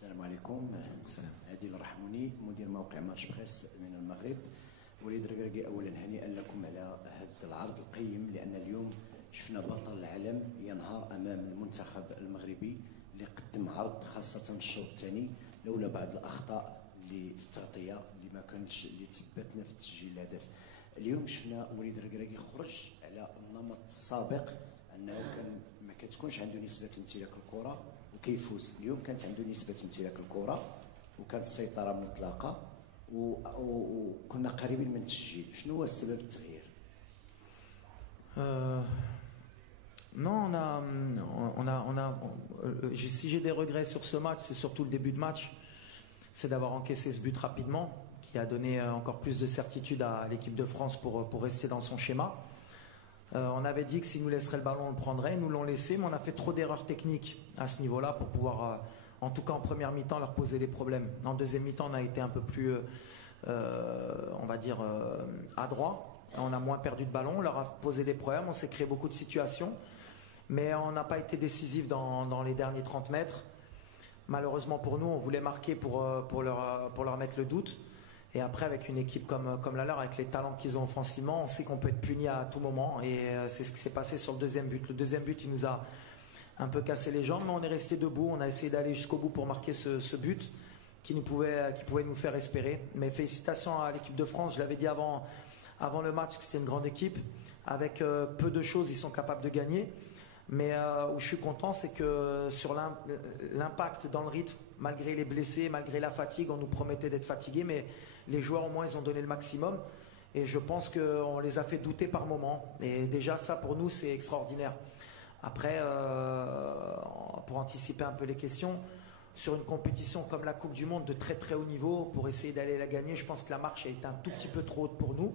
السلام عليكم. عادل الرحموني مدير موقع ماتش بريس من المغرب. وليد ركراكي اولا هنيئا لكم على هذا العرض القيم، لان اليوم شفنا بطل العالم ينهار امام المنتخب المغربي اللي قدم عرض خاصه الشوط الثاني، لولا بعض الاخطاء اللي في التغطيه اللي ما كانتش اللي تثبتنا في تسجيل الهدف. اليوم شفنا وليد ركراكي خرج على النمط السابق انه كان ما كتكونش عنده نسبه امتلاك الكره وكيفوز. اليوم كانت عنده نسبه امتلاك الكره وكانت السيطره مطلقه وكنا قريبين من التسجيل. شنو هو السبب التغيير؟ Non, si j'ai des regrets sur ce match, c'est surtout le début de match. C'est d'avoir encaissé ce but rapidement, qui a donné encore plus de certitude à l'équipe de France pour rester dans son schéma. On avait dit que s'ils nous laisseraient le ballon, on le prendrait. Ils nous l'ont laissé, mais on a fait trop d'erreurs techniques à ce niveau-là pour pouvoir, en tout cas en première mi-temps, leur poser des problèmes. En deuxième mi-temps, on a été un peu plus, on va dire, adroit. On a moins perdu de ballon, on leur a posé des problèmes, on s'est créé beaucoup de situations. Mais on n'a pas été décisif dans les derniers 30 mètres. Malheureusement pour nous, on voulait marquer pour leur mettre le doute. Et après, avec une équipe comme la leur, avec les talents qu'ils ont offensivement, on sait qu'on peut être puni à tout moment. Et c'est ce qui s'est passé sur le deuxième but. Le deuxième but, il nous a un peu cassé les jambes, mais on est resté debout. On a essayé d'aller jusqu'au bout pour marquer ce but qui pouvait nous faire espérer. Mais félicitations à l'équipe de France. Je l'avais dit avant le match que c'était une grande équipe. Avec peu de choses, ils sont capables de gagner. Mais où je suis content, c'est que sur l'impact dans le rythme, malgré les blessés, malgré la fatigue, on nous promettait d'être fatigués, mais les joueurs au moins ils ont donné le maximum. Et je pense qu'on les a fait douter par moments. Et déjà ça pour nous c'est extraordinaire. Après, pour anticiper un peu les questions, sur une compétition comme la Coupe du Monde de très très haut niveau, pour essayer d'aller la gagner, je pense que la marche a été un tout petit peu trop haute pour nous.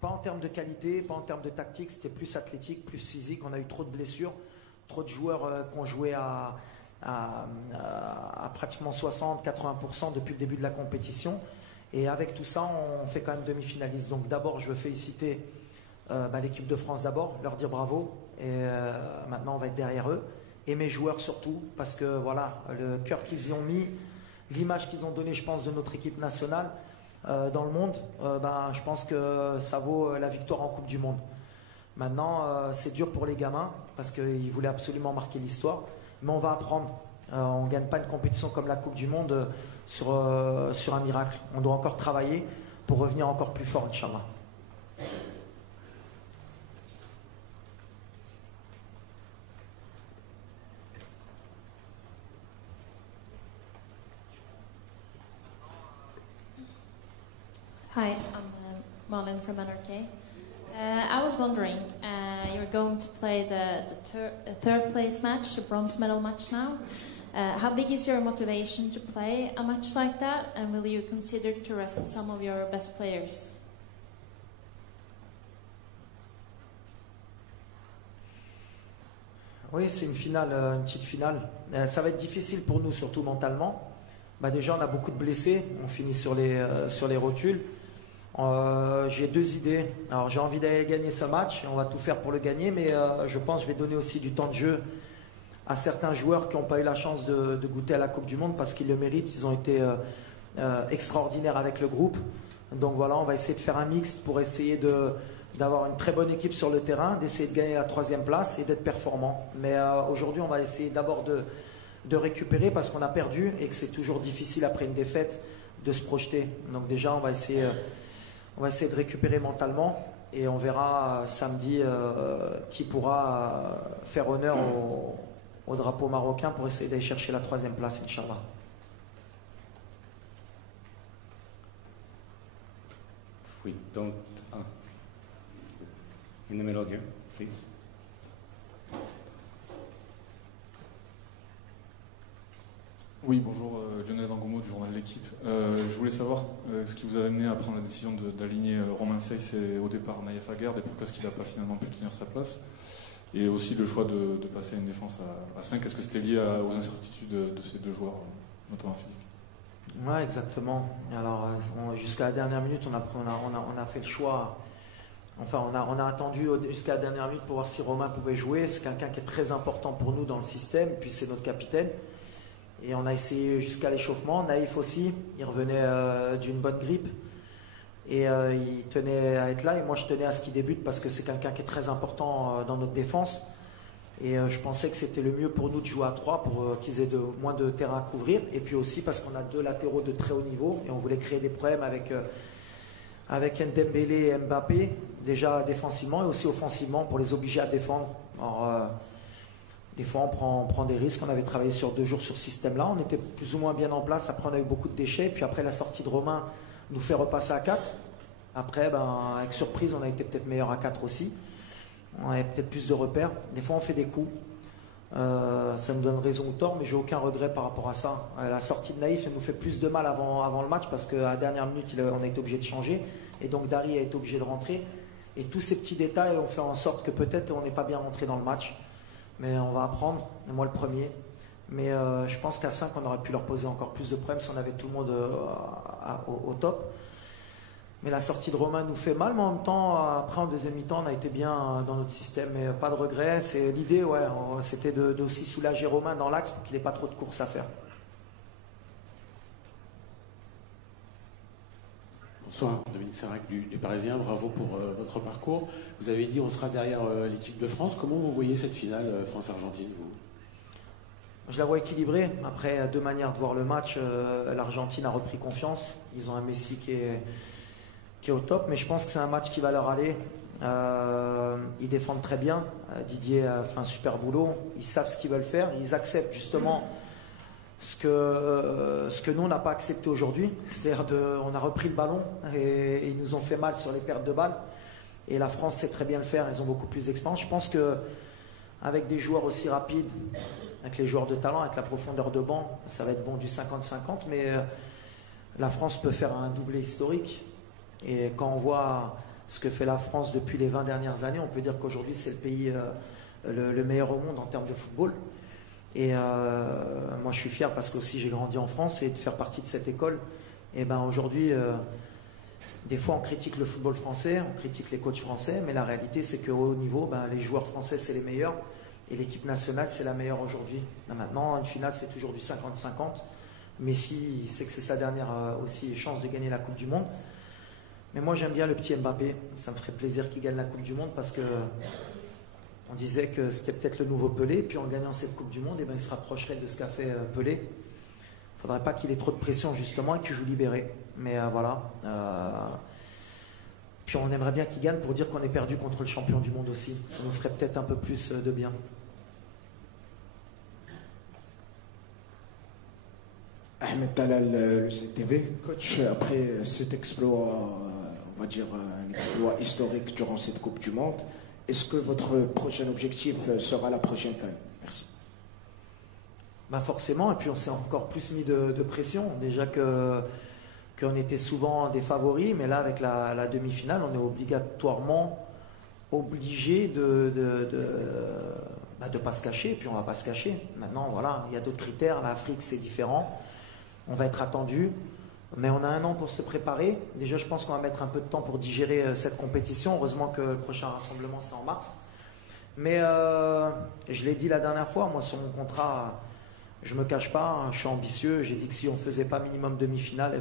Pas en termes de qualité, pas en termes de tactique, c'était plus athlétique, plus physique. On a eu trop de blessures, trop de joueurs qui ont joué à pratiquement 60-80% depuis le début de la compétition. Et avec tout ça, on fait quand même demi-finaliste. Donc d'abord, je veux féliciter l'équipe de France d'abord, leur dire bravo. Et maintenant, on va être derrière eux. Et mes joueurs surtout, parce que voilà, le cœur qu'ils y ont mis, l'image qu'ils ont donnée, je pense, de notre équipe nationale dans le monde, je pense que ça vaut la victoire en Coupe du Monde. Maintenant, c'est dur pour les gamins, parce qu'ils voulaient absolument marquer l'histoire. Mais on va apprendre. On ne gagne pas une compétition comme la Coupe du Monde sur un miracle. On doit encore travailler pour revenir encore plus fort, Inch'Allah. Hi, I'm Marlon from NRK. I was wondering, you're going to play the third place match, the bronze medal match now. How big is your motivation to play a match like that, and will you consider to rest some of your best players? Oui, c'est une finale, une petite finale. Ça va être difficile pour nous, surtout mentalement. Déjà, on a beaucoup de blessés. On finit sur les rotules. J'ai deux idées. Alors, j'ai envie d'aller gagner ce match. On va tout faire pour le gagner, mais je pense que je vais donner aussi du temps de jeu à certains joueurs qui n'ont pas eu la chance de goûter à la Coupe du Monde parce qu'ils le méritent. Ils ont été extraordinaires avec le groupe. Donc voilà, on va essayer de faire un mix pour essayer d'avoir une très bonne équipe sur le terrain, d'essayer de gagner la 3e place et d'être performant. Mais aujourd'hui, on va essayer d'abord de récupérer parce qu'on a perdu et que c'est toujours difficile après une défaite de se projeter. Donc déjà, on va essayer de récupérer mentalement et on verra samedi qui pourra faire honneur au drapeau marocain pour essayer d'aller chercher la 3e place, Inch'Allah. Oui, donc, in the middle here, please. Oui, bonjour, Lionel Dangomo du journal L'Équipe. Je voulais savoir ce qui vous a amené à prendre la décision d'aligner Romain Saiss et au départ Naïef Aguerd et pourquoi est-ce qu'il n'a pas finalement pu tenir sa place. Et aussi le choix de passer à une défense à 5. Est-ce que c'était lié aux incertitudes de ces deux joueurs, notamment physiques? Ouais, exactement. Alors, jusqu'à la dernière minute, on a fait le choix. Enfin, on a attendu jusqu'à la dernière minute pour voir si Romain pouvait jouer. C'est quelqu'un qui est très important pour nous dans le système, puis c'est notre capitaine. Et on a essayé jusqu'à l'échauffement. Naïf aussi, il revenait d'une bonne grippe. Et il tenait à être là. Et moi, je tenais à ce qu'il débute parce que c'est quelqu'un qui est très important dans notre défense. Et je pensais que c'était le mieux pour nous de jouer à 3 pour qu'ils aient moins de terrain à couvrir. Et puis aussi parce qu'on a 2 latéraux de très haut niveau. Et on voulait créer des problèmes avec Ndembélé et Mbappé, déjà défensivement et aussi offensivement pour les obliger à défendre. Alors, des fois, on prend des risques. On avait travaillé sur 2 jours sur ce système-là. On était plus ou moins bien en place. Après, on a eu beaucoup de déchets. Puis après, la sortie de Romain nous fait repasser à 4. Après, avec surprise, on a été peut-être meilleur à 4 aussi. On avait peut-être plus de repères. Des fois, on fait des coups. Ça me donne raison ou tort, mais j'ai aucun regret par rapport à ça. La sortie de Naïf, elle nous fait plus de mal avant le match parce qu'à la dernière minute, on a été obligé de changer. Et donc, Dari a été obligé de rentrer. Et tous ces petits détails ont fait en sorte que peut-être on n'est pas bien rentré dans le match. Mais on va apprendre, et moi le premier. Mais je pense qu'à 5, on aurait pu leur poser encore plus de problèmes si on avait tout le monde au top. Mais la sortie de Romain nous fait mal, mais en même temps, après en deuxième mi-temps, on a été bien dans notre système. Mais pas de regret. C'est l'idée, c'était d'aussi soulager Romain dans l'axe pour qu'il n'ait pas trop de courses à faire. Bonsoir, Dominique Serac du Parisien, bravo pour votre parcours. Vous avez dit on sera derrière l'équipe de France. Comment vous voyez cette finale France-Argentine, vous ? Je la vois équilibrée. Après, 2 manières de voir le match. L'Argentine a repris confiance. Ils ont un Messi qui est au top, mais je pense que c'est un match qui va leur aller. Ils défendent très bien. Didier a fait un super boulot. Ils savent ce qu'ils veulent faire. Ils acceptent justement ce que nous, on n'a pas accepté aujourd'hui. C'est-à-dire on a repris le ballon et ils nous ont fait mal sur les pertes de balles. Et la France sait très bien le faire. Ils ont beaucoup plus d'expérience. Je pense qu'avec des joueurs aussi rapides, avec les joueurs de talent, avec la profondeur de banc, ça va être bon du 50-50. Mais la France peut faire un doublé historique. Et quand on voit ce que fait la France depuis les 20 dernières années, on peut dire qu'aujourd'hui, c'est le pays le meilleur au monde en termes de football. Et moi, je suis fier parce que aussi j'ai grandi en France et de faire partie de cette école. Et aujourd'hui, des fois, on critique le football français, on critique les coachs français, mais la réalité, c'est qu'au haut niveau, les joueurs français, c'est les meilleurs. Et l'équipe nationale, c'est la meilleure aujourd'hui. Maintenant, une finale, c'est toujours du 50-50. Messi, il sait que c'est sa dernière aussi chance de gagner la Coupe du Monde. Mais moi, j'aime bien le petit Mbappé. Ça me ferait plaisir qu'il gagne la Coupe du Monde parce que on disait que c'était peut-être le nouveau Pelé. Puis en gagnant cette Coupe du Monde, il se rapprocherait de ce qu'a fait Pelé. Il ne faudrait pas qu'il ait trop de pression justement et qu'il joue libéré. Mais voilà. Puis on aimerait bien qu'il gagne pour dire qu'on est perdu contre le champion du monde aussi. Ça nous ferait peut-être un peu plus de bien. Ahmed Talal, le CTV. Coach, après cet exploit, on va dire un exploit historique durant cette Coupe du Monde, est-ce que votre prochain objectif sera la prochaine CAN? Merci. Forcément, et puis on s'est encore plus mis de pression. Déjà qu'on était souvent des favoris, mais là avec la demi-finale, on est obligatoirement obligé de pas se cacher, et puis on ne va pas se cacher. Maintenant, voilà, il y a d'autres critères. L'Afrique, c'est différent. On va être attendu, mais on a 1 an pour se préparer. Déjà, je pense qu'on va mettre un peu de temps pour digérer cette compétition. Heureusement que le prochain rassemblement, c'est en mars. Mais je l'ai dit la dernière fois, moi, sur mon contrat, je ne me cache pas, je suis ambitieux. J'ai dit que si on ne faisait pas minimum demi-finale,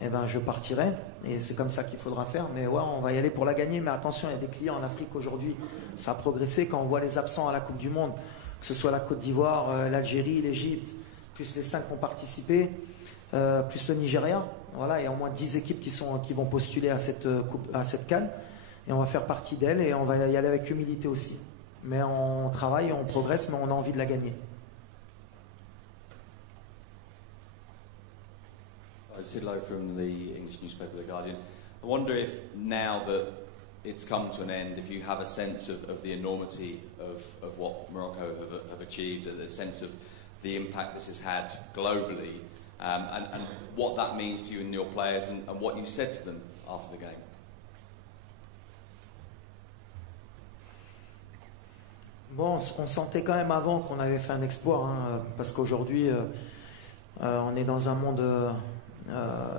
je partirais. Et c'est comme ça qu'il faudra faire. Mais ouais, on va y aller pour la gagner. Mais attention, il y a des clients en Afrique aujourd'hui. Ça a progressé. Quand on voit les absents à la Coupe du Monde, que ce soit la Côte d'Ivoire, l'Algérie, l'Égypte, plus les 5 qui ont participé, plus le Nigeria. Voilà, il y a au moins 10 équipes qui vont postuler à cette CAN. Et on va faire partie d'elle et on va y aller avec humilité aussi. Mais on travaille, on progresse, mais on a envie de la gagner. Sid Lowe from the English newspaper The Guardian. I wonder if now that it's come to an end, if you have a sense of the enormity of what Morocco have achieved, a sense of the impact this has had globally, and what that means to you and your players, and what you said to them after the game. Bon, on sentait quand même avant qu'on avait fait un exploit, parce qu'aujourd'hui, on est dans un monde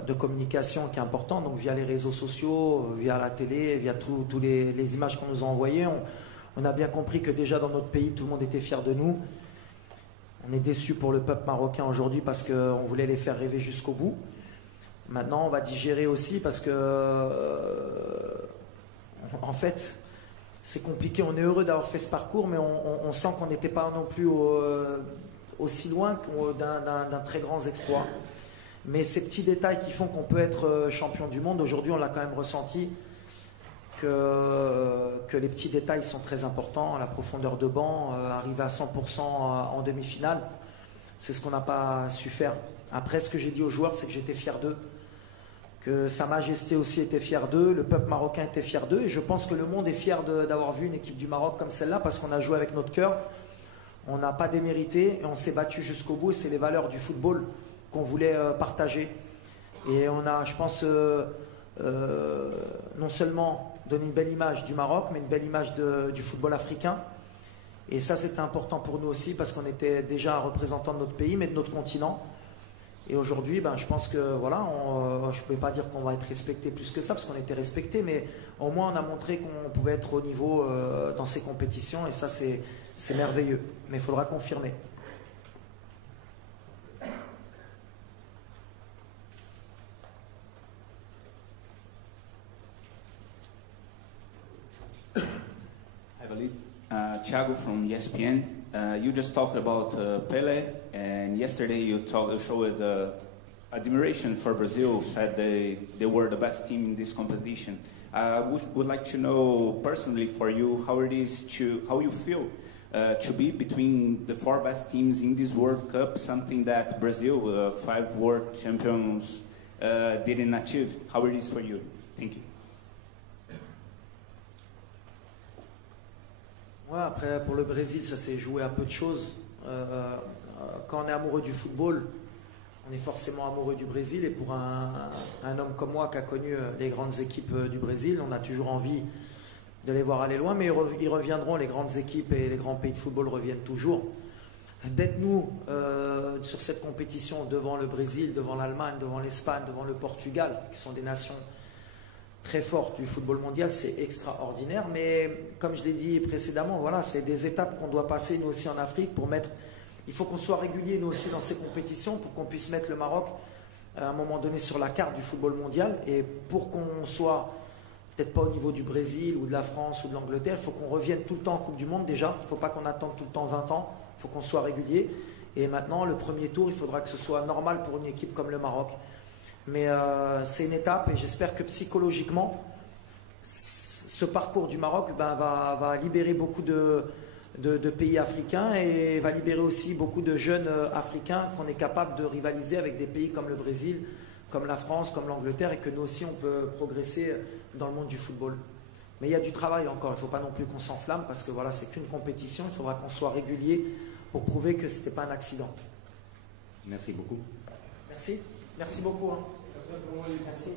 de communication qui est important, donc via les réseaux sociaux, via la télé, via tous les images qu'on nous a envoyées, on a bien compris que déjà dans notre pays, tout le monde était fier de nous. On On est déçus pour le peuple marocain aujourd'hui parce qu'on voulait les faire rêver jusqu'au bout. Maintenant, on va digérer aussi parce que, en fait, c'est compliqué. On est heureux d'avoir fait ce parcours, mais on sent qu'on n'était pas non plus aussi loin d'un très grand exploit. Mais ces petits détails qui font qu'on peut être champion du monde, aujourd'hui, on l'a quand même ressenti que les petits détails sont très importants. La profondeur de banc, arriver à 100% en demi-finale, c'est ce qu'on n'a pas su faire. Après, ce que j'ai dit aux joueurs, c'est que j'étais fier d'eux, que Sa Majesté aussi était fier d'eux, le peuple marocain était fier d'eux, et je pense que le monde est fier d'avoir vu une équipe du Maroc comme celle-là, parce qu'on a joué avec notre cœur, on n'a pas démérité, et on s'est battu jusqu'au bout, et c'est les valeurs du football qu'on voulait partager. Et on a, je pense, non seulement donné une belle image du Maroc, mais une belle image du football africain. Et ça, c'était important pour nous aussi, parce qu'on était déjà un représentant de notre pays, mais de notre continent. Et aujourd'hui, je pense que voilà, je ne pouvais pas dire qu'on va être respecté plus que ça, parce qu'on était respecté, mais au moins on a montré qu'on pouvait être au niveau dans ces compétitions, et ça c'est merveilleux. Mais il faudra confirmer. Hi, Walid. Thiago from ESPN. You just talked about Pele, and yesterday you showed admiration for Brazil, said they were the best team in this competition. Would like to know personally for you how you feel to be between the 4 best teams in this World Cup, something that Brazil, 5 world champions, didn't achieve. How it is for you? Thank you. Ouais, après, pour le Brésil, ça s'est joué à peu de choses. Quand on est amoureux du football, on est forcément amoureux du Brésil. Et pour un homme comme moi qui a connu les grandes équipes du Brésil, on a toujours envie de les voir aller loin. Mais ils reviendront, les grandes équipes et les grands pays de football reviennent toujours. D'être nous sur cette compétition devant le Brésil, devant l'Allemagne, devant l'Espagne, devant le Portugal, qui sont des nations très forte du football mondial, c'est extraordinaire, mais comme je l'ai dit précédemment, voilà, c'est des étapes qu'on doit passer nous aussi en Afrique pour mettre, il faut qu'on soit régulier nous aussi dans ces compétitions pour qu'on puisse mettre le Maroc à un moment donné sur la carte du football mondial, et pour qu'on soit peut-être pas au niveau du Brésil ou de la France ou de l'Angleterre, il faut qu'on revienne tout le temps en Coupe du Monde déjà, il ne faut pas qu'on attende tout le temps 20 ans, il faut qu'on soit régulier, et maintenant le premier tour, il faudra que ce soit normal pour une équipe comme le Maroc. Mais c'est une étape, et j'espère que psychologiquement, ce parcours du Maroc va libérer beaucoup de pays africains, et va libérer aussi beaucoup de jeunes africains qu'on est capable de rivaliser avec des pays comme le Brésil, comme la France, comme l'Angleterre, et que nous aussi on peut progresser dans le monde du football. Mais il y a du travail encore, il ne faut pas non plus qu'on s'enflamme, parce que voilà, c'est qu'une compétition, il faudra qu'on soit régulier pour prouver que ce n'était pas un accident. Merci beaucoup. Merci. Merci beaucoup. Hein. Merci.